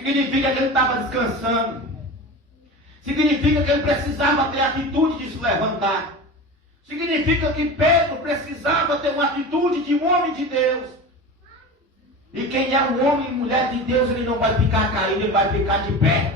Significa que ele estava descansando. Significa que ele precisava ter a atitude de se levantar. Significa que Pedro precisava ter uma atitude de um homem de Deus. E quem é um homem e mulher de Deus, ele não vai ficar caído, ele vai ficar de pé.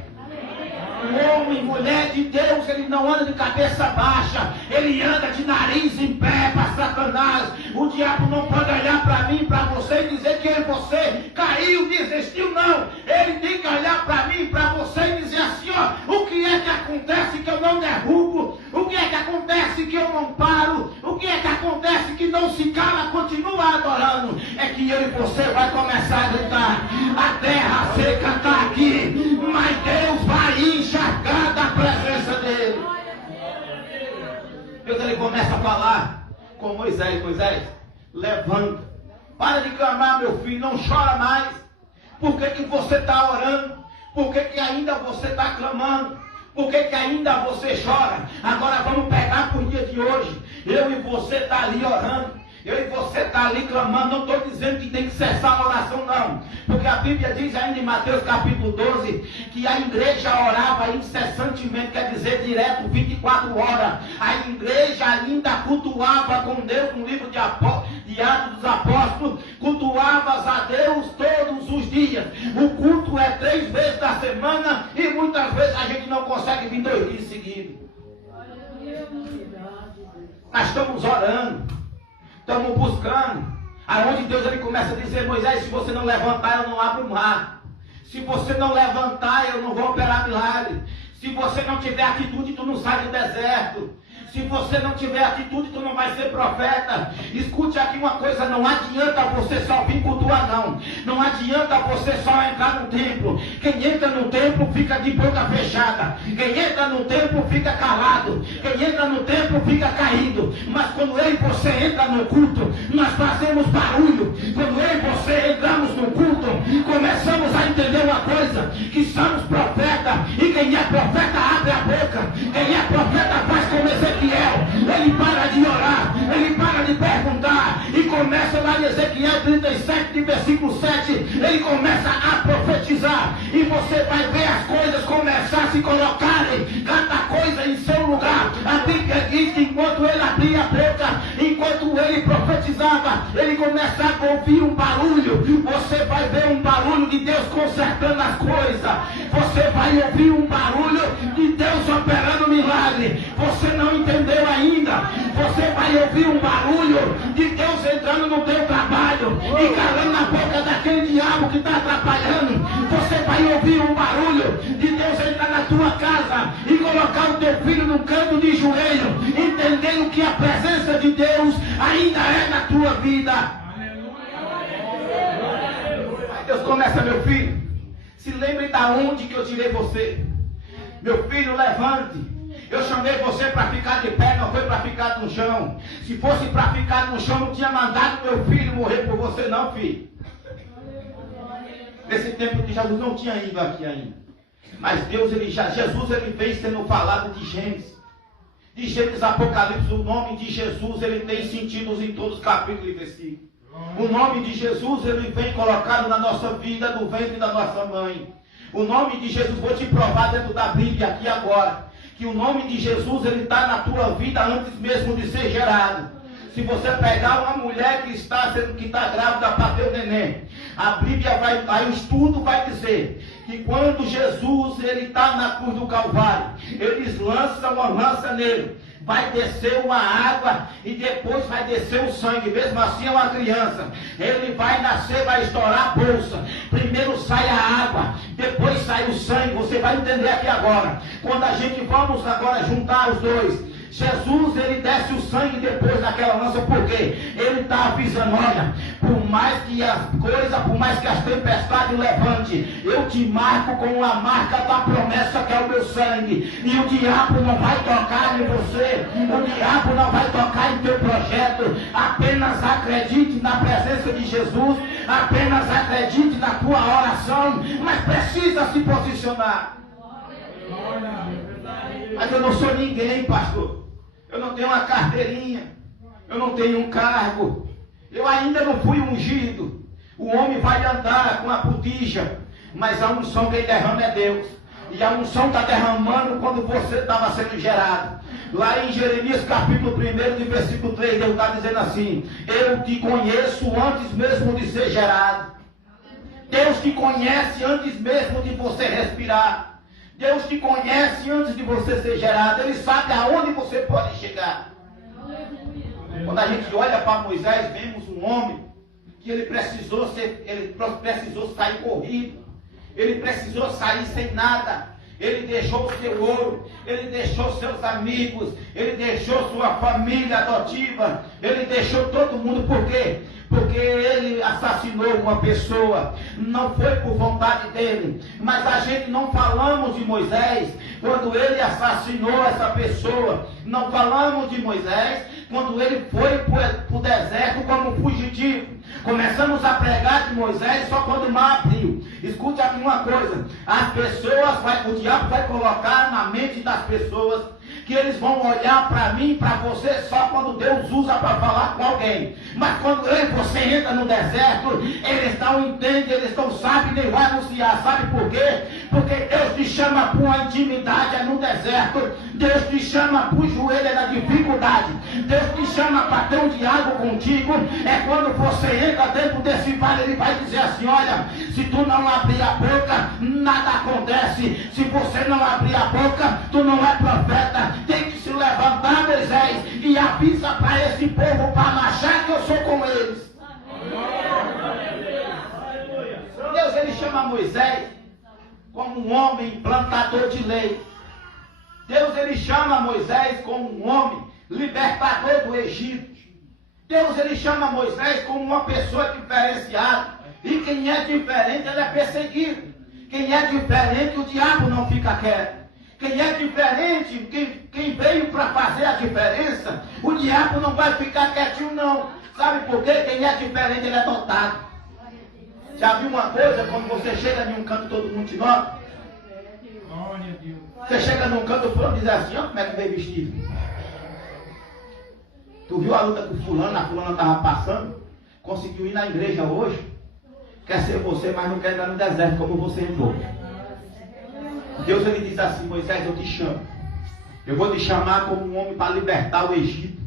Um homem e mulher de Deus, ele não anda de cabeça baixa, ele anda de nariz em pé para Satanás. O diabo não pode olhar para mim, para você e dizer que você caiu, desistiu, não. Ele tem que olhar para mim, para você e dizer assim, ó, o que é que acontece que eu não derrubo? O que é que acontece que eu não paro? O que é que acontece que não se cala, continua adorando? É que eu e você vai começar a gritar, a terra seca está aqui, mas Deus vai enxergar da presença dele. Deus, ele começa a falar com Moisés: Moisés, levanta, para de clamar, meu filho, não chora mais. Por que você está orando? Por que ainda você está clamando? Por que ainda você chora? Agora vamos pegar para o dia de hoje. Eu e você está ali orando. Eu e você está ali clamando. Não estou dizendo que tem que cessar a oração, não. Porque a Bíblia diz ainda em Mateus capítulo 12 que a igreja orava incessantemente, quer dizer, direto, 24 horas. A igreja ainda cultuava com Deus no livro de Atos dos Apóstolos. Cultuavas a Deus todos os dias. O culto é 3 vezes da semana e muitas vezes a gente não consegue vir 2 dias seguidos. Nós estamos orando. Estamos buscando. Aonde Deus ele começa a dizer: Moisés, se você não levantar, eu não abro o mar. Se você não levantar, eu não vou operar milagre. Se você não tiver atitude, tu não sai do deserto. Se você não tiver atitude, tu não vai ser profeta. Escute aqui uma coisa: não adianta você só vir cultuar, não. Não adianta você só entrar no templo. Quem entra no templo fica de boca fechada. Quem entra no templo fica calado. Quem entra no templo fica caído. Mas quando eu e você entra no culto, nós fazemos barulho. Quando eu e você entramos no culto, começamos a entender uma coisa: que somos profeta. E quem é profeta abre a boca. Quem é profeta faz como Ezequiel. Ele para de orar, ele para de perguntar e começa lá em Ezequiel 37, de versículo 7, ele começa a profetizar e você vai ver as coisas começar a se colocarem, cada coisa em seu lugar. A Bíblia diz que enquanto ele abria a boca, enquanto ele profetizava, ele começava a ouvir um barulho. Você vai ver um barulho de Deus consertando as coisas, você vai ouvir um barulho de Deus operando milagre. Você não entendeu ainda? Você vai ouvir um barulho de Deus entrando no teu trabalho e calando a boca daquele diabo que está atrapalhando. Você vai ouvir um barulho de Deus entrar na tua casa e colocar o teu filho no canto de joelho, entendendo que a presença de Deus ainda é na tua vida. Aí Deus começa: meu filho, se lembre da onde que eu tirei você. Meu filho, levante. Eu chamei você para ficar de pé, não foi para ficar no chão. Se fosse para ficar no chão, não tinha mandado meu filho morrer por você, não, filho. Nesse tempo de Jesus não tinha ido aqui ainda. Mas Jesus ele vem sendo falado de Gênesis. De Gênesis Apocalipse, o nome de Jesus ele tem sentidos em todos os capítulos e versículos. O nome de Jesus ele vem colocado na nossa vida, no ventre da nossa mãe. O nome de Jesus, vou te provar dentro da Bíblia aqui agora, que o nome de Jesus ele está na tua vida antes mesmo de ser gerado. Se você pegar uma mulher que está grávida para ter o neném, a Bíblia o estudo vai dizer que quando Jesus ele está na cruz do Calvário, eles lançam uma lança nele, vai descer uma água e depois vai descer o sangue. Mesmo assim é uma criança, ele vai nascer, vai estourar a bolsa. Primeiro sai a água, depois sai o sangue. Você vai entender aqui agora. Quando a gente vamos agora juntar os dois, Jesus ele desce o sangue depois daquela lança, porque ele está avisando: olha, por mais que as coisas, por mais que as tempestades levante, eu te marco com a marca da promessa que é o meu sangue, e o diabo não vai tocar em você, o diabo não vai tocar em teu projeto. Apenas acredite na presença de Jesus, apenas acredite na tua oração, mas precisa se posicionar. Mas eu não sou ninguém, pastor. Eu não tenho uma carteirinha, eu não tenho um cargo, eu ainda não fui ungido. O homem vai andar com a botija, Mas a unção quem derrama é Deus. E a unção está derramando quando você estava sendo gerado. Lá em Jeremias capítulo 1, de versículo 3, Deus está dizendo assim: eu te conheço antes mesmo de ser gerado. Deus te conhece antes mesmo de você respirar. Deus te conhece antes de você ser gerado. Ele sabe aonde você pode chegar. Quando a gente olha para Moisés, vemos um homem que ele precisou sair corrido. Ele precisou sair sem nada. Ele deixou o seu ouro, ele deixou seus amigos, ele deixou sua família adotiva, ele deixou todo mundo. Por quê? Porque ele assassinou uma pessoa. Não foi por vontade dele. Mas a gente não falamos de Moisés quando ele assassinou essa pessoa. Não falamos de Moisés quando ele foi para o deserto como fugitivo. Começamos a pregar de Moisés só quando o mar abriu. Escute aqui uma coisa: as pessoas, o diabo vai colocar na mente das pessoas que eles vão olhar para mim e para você só quando Deus usa para falar com alguém. Mas quando você entra no deserto, eles não entendem, eles não sabem nem vão anunciar. Sabe por quê? Porque Deus te chama para uma intimidade no deserto. Deus te chama para o joelho na dificuldade. Deus te chama para ter um diálogo contigo. É quando você entra dentro desse vale, ele vai dizer assim: olha, se tu não abrir a boca, nada acontece. Se você não abrir a boca, tu não é profeta. Tem que se levantar, Moisés, e avisa para esse povo para marchar que eu sou com eles. Deus, ele chama Moisés como um homem plantador de lei. Deus, ele chama Moisés como um homem libertador do Egito. Deus, ele chama Moisés como uma pessoa diferenciada. E quem é diferente, ele é perseguido. Quem é diferente, o diabo não fica quieto. Quem é diferente, quem veio para fazer a diferença, o diabo não vai ficar quietinho não. Sabe por quê? Quem é diferente, ele é notado. Já viu uma coisa? Quando você chega em um canto, todo mundo te nota. Você chega num canto, o fulano diz assim: ó, como é que veio vestido? Tu viu a luta com o fulano, a fulana estava passando, conseguiu ir na igreja hoje, quer ser você, mas não quer entrar no deserto como você entrou. Deus, ele diz assim: Moisés, eu te chamo. Eu vou te chamar como um homem para libertar o Egito.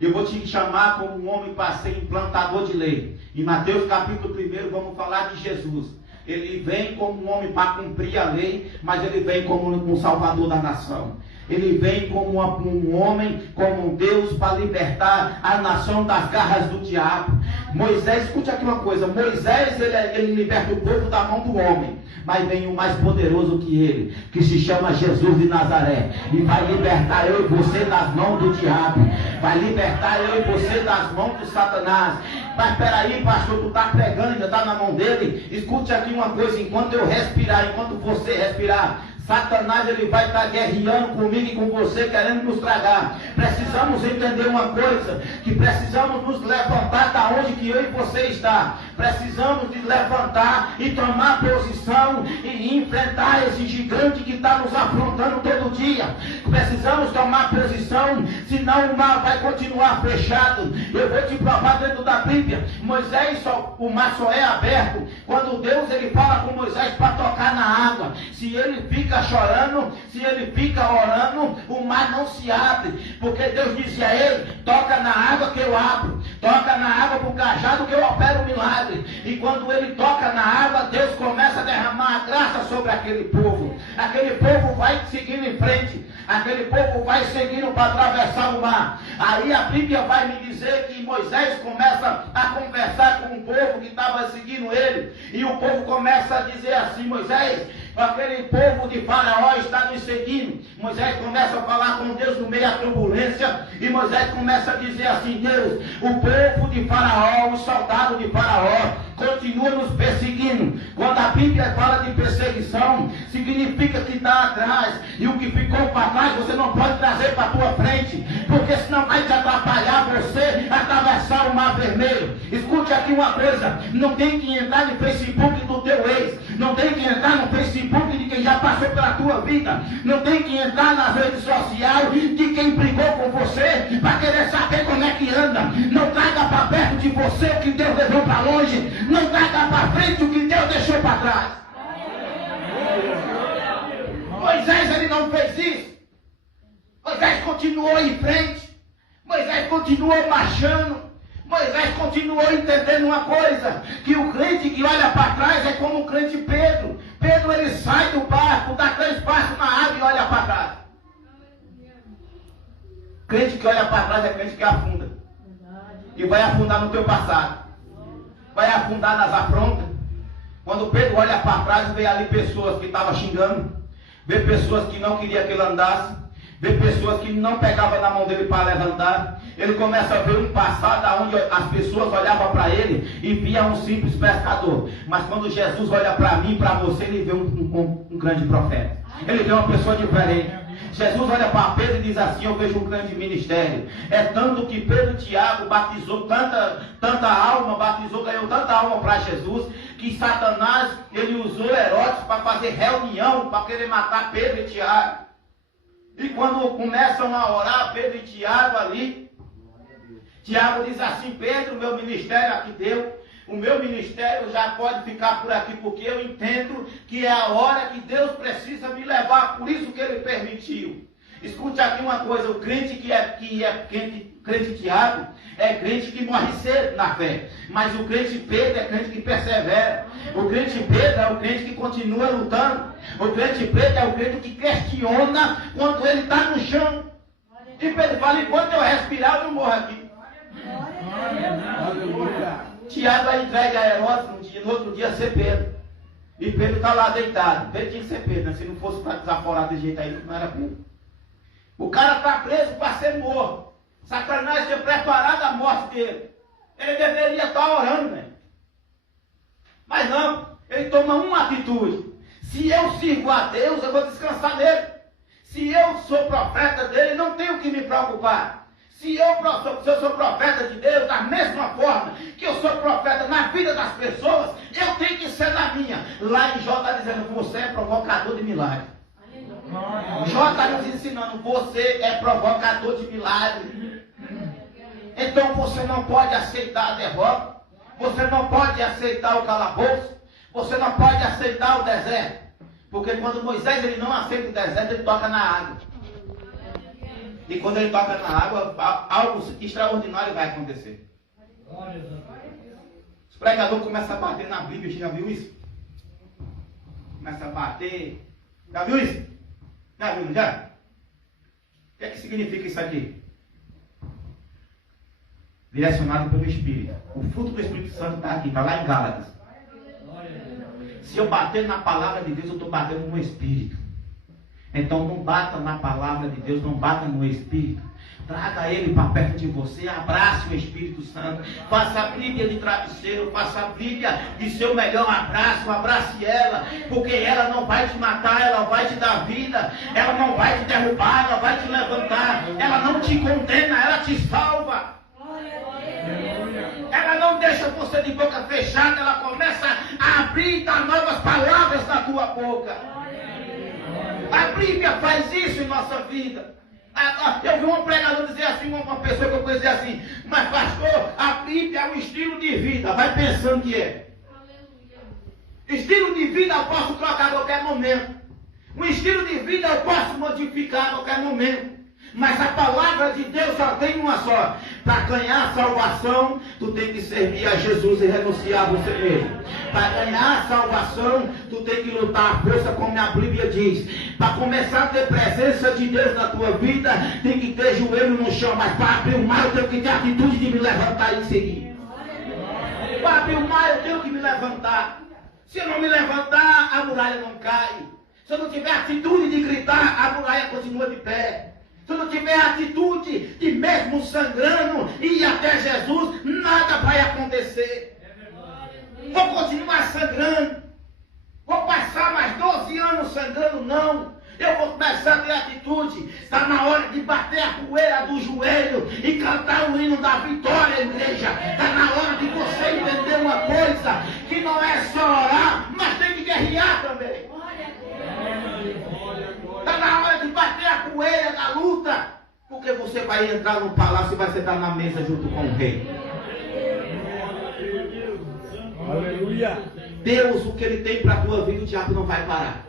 Eu vou te chamar como um homem para ser implantador de lei. Em Mateus capítulo 1, vamos falar de Jesus. Ele vem como um homem para cumprir a lei, mas ele vem como um salvador da nação. Ele vem como um homem, como um Deus para libertar a nação das garras do diabo. Moisés, escute aqui uma coisa: Moisés, ele liberta o povo da mão do homem. Mas vem um mais poderoso que ele, que se chama Jesus de Nazaré, e vai libertar eu e você das mãos do diabo, vai libertar eu e você das mãos de Satanás. Mas espera aí, pastor, tu está pregando, ainda está na mão dele. Escute aqui uma coisa: enquanto eu respirar, enquanto você respirar, Satanás, ele vai estar guerreando comigo e com você, querendo nos tragar. Precisamos entender uma coisa, que precisamos nos levantar da onde que eu e você está. Precisamos de levantar e tomar posição e enfrentar esse gigante que está nos afrontando todo dia. Precisamos tomar posição, senão o mar vai continuar fechado. Eu vou te provar dentro da Bíblia. Moisés, o mar só é aberto quando Deus, ele fala com Moisés para tocar na água. Se ele fica chorando, se ele fica orando, o mar não se abre, porque Deus disse a ele: toca na água que eu abro, toca na água para o cajado que eu opero o milagre. E quando ele toca na água, Deus começa a derramar a graça sobre aquele povo. Aquele povo vai seguindo em frente, aquele povo vai seguindo para atravessar o mar. Aí a Bíblia vai me dizer que Moisés começa a conversar com o povo que estava seguindo ele, e o povo começa a dizer assim: Moisés, aquele povo de Faraó está nos seguindo. Moisés começa a falar com Deus no meio da turbulência, e Moisés começa a dizer assim: Deus, o povo de Faraó, os soldados de Faraó continuam nos perseguindo. Quando a Bíblia fala de perseguição, significa que está atrás, e o que ficou para trás você não pode trazer para a tua frente, porque senão vai te atrapalhar você atravessar o mar vermelho. Escute aqui uma coisa: não tem que entrar no Facebook do teu ex, não tem que entrar no Facebook de quem já passou pela tua vida, não tem que entrar nas redes sociais de quem brigou com você para querer saber como é que anda. Não traga para perto de você o que Deus levou para longe, não traga para frente o que Deus deixou para trás. continuou em frente. Moisés continuou marchando. Moisés continuou entendendo uma coisa, que o crente que olha para trás é como o crente Pedro. Pedro, ele sai do barco, dá 3 passos na água e olha para trás. Crente que olha para trás é crente que afunda. E vai afundar no teu passado. Vai afundar nas afrontas. Quando Pedro olha para trás, vê ali pessoas que estavam xingando. Vê pessoas que não queriam que ele andasse. Vê pessoas que não pegavam na mão dele para levantar. Ele começa a ver um passado onde as pessoas olhavam para ele e via um simples pescador. Mas quando Jesus olha para mim, para você, ele vê um grande profeta. Ele vê uma pessoa diferente. Jesus olha para Pedro e diz assim: eu vejo um grande ministério. É tanto que Pedro e Tiago batizou tanta alma, ganhou tanta alma para Jesus, que Satanás, ele usou Herodes para fazer reunião, para querer matar Pedro e Tiago. E quando começam a orar, Pedro e Tiago ali, Tiago diz assim: Pedro, meu ministério aqui deu. O meu ministério já pode ficar por aqui, porque eu entendo que é a hora que Deus precisa me levar, por isso que Ele permitiu. Escute aqui uma coisa: o crente crente Tiago é crente que morre cedo na fé, mas o crente Pedro é crente que persevera. O crente Pedro é o crente que continua lutando. O crente Pedro é o crente que questiona quando ele está no chão. E Pedro fala: enquanto eu respirar, eu não morro aqui. Tiago é entregue a Herodes no outro dia ser Pedro. E Pedro está lá deitado. Pedro tinha que ser Pedro, né? Se não fosse para desaforar desse jeito aí, não era Pedro. O cara está preso para ser morto. Satanás tinha preparado a morte dele. Ele deveria estar orando, né? Mas não, ele toma uma atitude. Se eu sirvo a Deus, eu vou descansar nele. Se eu sou profeta dele, não tenho que me preocupar. Se eu sou profeta de Deus, da mesma forma que eu sou profeta na vida das pessoas, eu tenho que ser na minha. Lá em Jó está dizendo: você é provocador de milagre. Jó está nos ensinando: você é provocador de milagre. Então você não pode aceitar a derrota. Você não pode aceitar o calabouço. Você não pode aceitar o deserto. Porque quando Moisés ele não aceita o deserto, ele toca na água. E quando ele toca na água, algo extraordinário vai acontecer. Os pregadores começam a bater na Bíblia. Você já viu isso? Começa a bater. Já viu isso? Já viu, já? O que é que significa isso aqui? Direcionado pelo Espírito. O fruto do Espírito Santo está aqui, está lá em Gálatas. Se eu bater na palavra de Deus, eu estou batendo no Espírito. Então não bata na palavra de Deus, não bata no Espírito. Traga ele para perto de você, abrace o Espírito Santo. Faça a Bíblia de travesseiro, faça a Bíblia de seu melhor abraço, abrace ela. Porque ela não vai te matar, ela vai te dar vida. Ela não vai te derrubar, ela vai te levantar. Ela não te condena, ela te salva. Ela não deixa você de boca fechada, ela começa a abrir e dar novas palavras na tua boca. A Bíblia faz isso em nossa vida. Eu vi um pregador dizer assim, uma pessoa que eu conheci assim: mas pastor, a Bíblia é um estilo de vida. Vai pensando que é. Estilo de vida eu posso trocar a qualquer momento. Um estilo de vida eu posso modificar a qualquer momento. Mas a palavra de Deus só tem uma só. Para ganhar a salvação, tu tem que servir a Jesus e renunciar a você mesmo. Para ganhar a salvação, tu tem que lutar a força, como a Bíblia diz. Para começar a ter presença de Deus na tua vida, tem que ter joelho no chão. Mas para abrir o mar, eu tenho que ter a atitude de me levantar e seguir. Para abrir o mar, eu tenho que me levantar. Se eu não me levantar, a muralha não cai. Se eu não tiver atitude de gritar, a muralha continua de pé. Se eu não tiver atitude de mesmo sangrando e ir até Jesus, nada vai acontecer. Vou continuar sangrando. Vou passar mais 12 anos sangrando, não. Eu vou começar a ter atitude. Está na hora de bater a poeira do joelho e cantar o hino da vitória, igreja. Está na hora de você entender uma coisa, que não é só orar, mas tem que guerrear também. Está na hora de bater a poeira da luta, porque você vai entrar no palácio e vai sentar na mesa junto com o rei. Aleluia. Deus, o que Ele tem para a tua vida, o diabo não vai parar.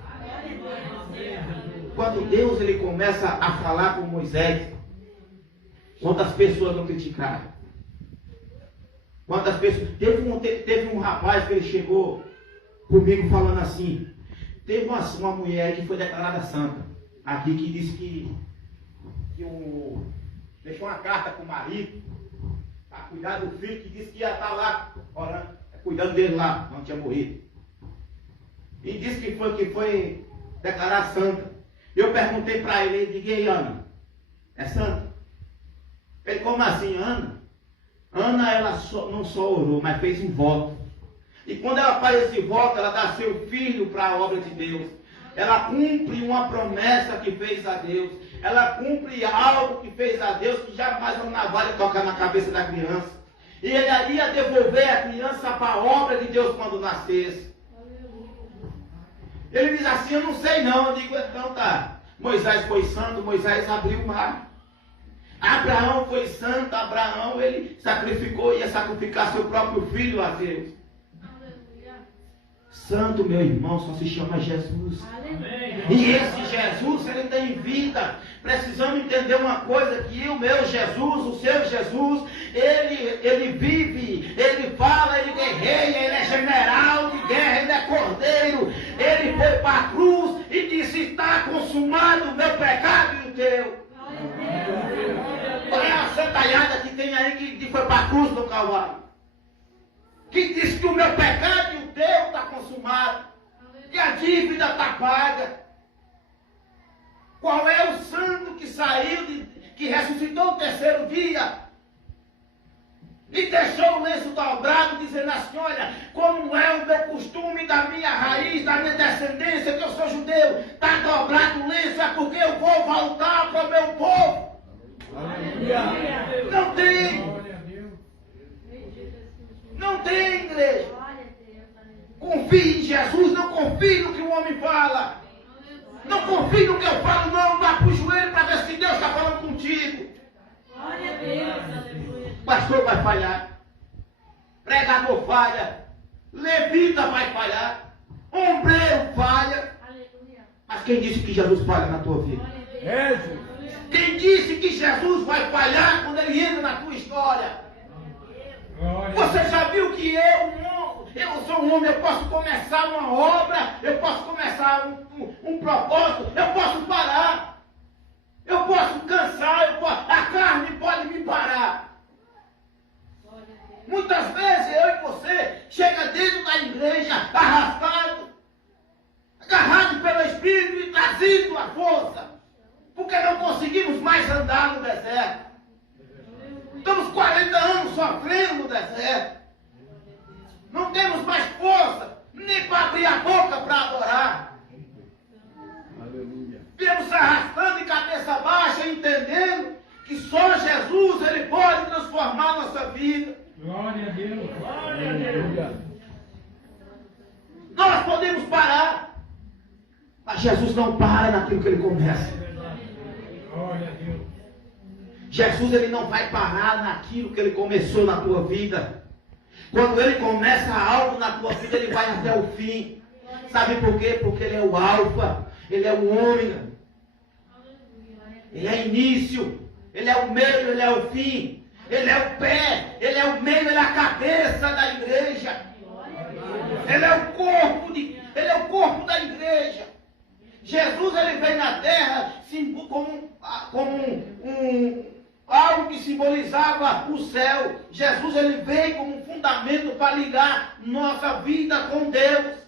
Quando Deus ele começa a falar com Moisés, Quantas pessoas não criticaram? Quantas pessoas... Teve um rapaz que ele chegou comigo falando assim. Teve uma mulher que foi declarada santa. Aqui que disse que deixou uma carta para o marido. Para cuidar do filho. Que disse que ia estar lá orando. Cuidando dele lá. Não tinha morrido. E disse que foi declarar santa. Eu perguntei para ele. Ele disse: "E aí, Ana? É santa?" Ele: "Como assim, Ana?" Ana, ela não só orou, mas fez um voto. E quando ela faz esse voto, ela dá seu filho para a obra de Deus. Ela cumpre uma promessa que fez a Deus. Ela cumpre algo que fez a Deus, que jamais uma navalha tocar na cabeça da criança. E ele ia devolver a criança para a obra de Deus quando nascesse. Ele diz assim: "Eu não sei não." Eu digo: "Então tá. Moisés foi santo, Moisés abriu o mar. Abraão foi santo, Abraão ele ia sacrificar seu próprio filho a Deus." Santo, meu irmão, só se chama Jesus. E esse Jesus, ele tem vida. Precisamos entender uma coisa, que o meu Jesus, o seu Jesus, ele vive, ele fala, ele guerreia, ele é general de guerra, ele é cordeiro. Ele foi para a cruz e disse: "Está consumado o meu pecado e o teu." Qual é a santalhada que tem aí que foi para a cruz do Calvário? Que diz que o meu pecado e o teu está consumado. Que a dívida está paga. Qual é o santo que saiu, que ressuscitou no terceiro dia? E deixou o lenço dobrado, dizendo assim: "Olha, como é o meu costume, da minha raiz, da minha descendência, que eu sou judeu, está dobrado o lenço, é porque eu vou voltar para o meu povo." Não tem. Não tem, igreja. Confie em Jesus, não confie no que o homem fala. Não confie no que eu falo, não. Vá para o joelho para ver se Deus está falando contigo. Pastor vai falhar. Pregador falha. Levita vai falhar. Ombreiro falha. Mas quem disse que Jesus falha na tua vida? Quem disse que Jesus vai falhar quando ele entra na tua história? Você já viu que eu sou um homem, eu posso começar uma obra, eu posso começar um propósito, eu posso parar, eu posso cansar, a carne pode me parar. Muitas vezes eu e você chega dentro da igreja arrastado, agarrado pelo Espírito e trazido à força, porque não conseguimos mais andar no deserto. Estamos 40 anos sofrendo no deserto. Não temos mais força nem para abrir a boca para adorar. Viemos se arrastando de cabeça baixa, entendendo que só Jesus ele pode transformar a nossa vida. Glória a Deus. Glória a Deus. Nós podemos parar, mas Jesus não para naquilo que ele começa. Glória a Deus. Jesus ele não vai parar naquilo que ele começou na tua vida. Quando ele começa algo na tua vida, ele vai até o fim. Sabe por quê? Porque ele é o alfa, ele é o ômega, ele é início, ele é o meio, ele é o fim, ele é o pé, ele é o meio, ele é a cabeça da igreja. Ele é o corpo da igreja. Jesus ele veio na terra como algo que simbolizava o céu. Jesus ele veio como um fundamento para ligar nossa vida com Deus.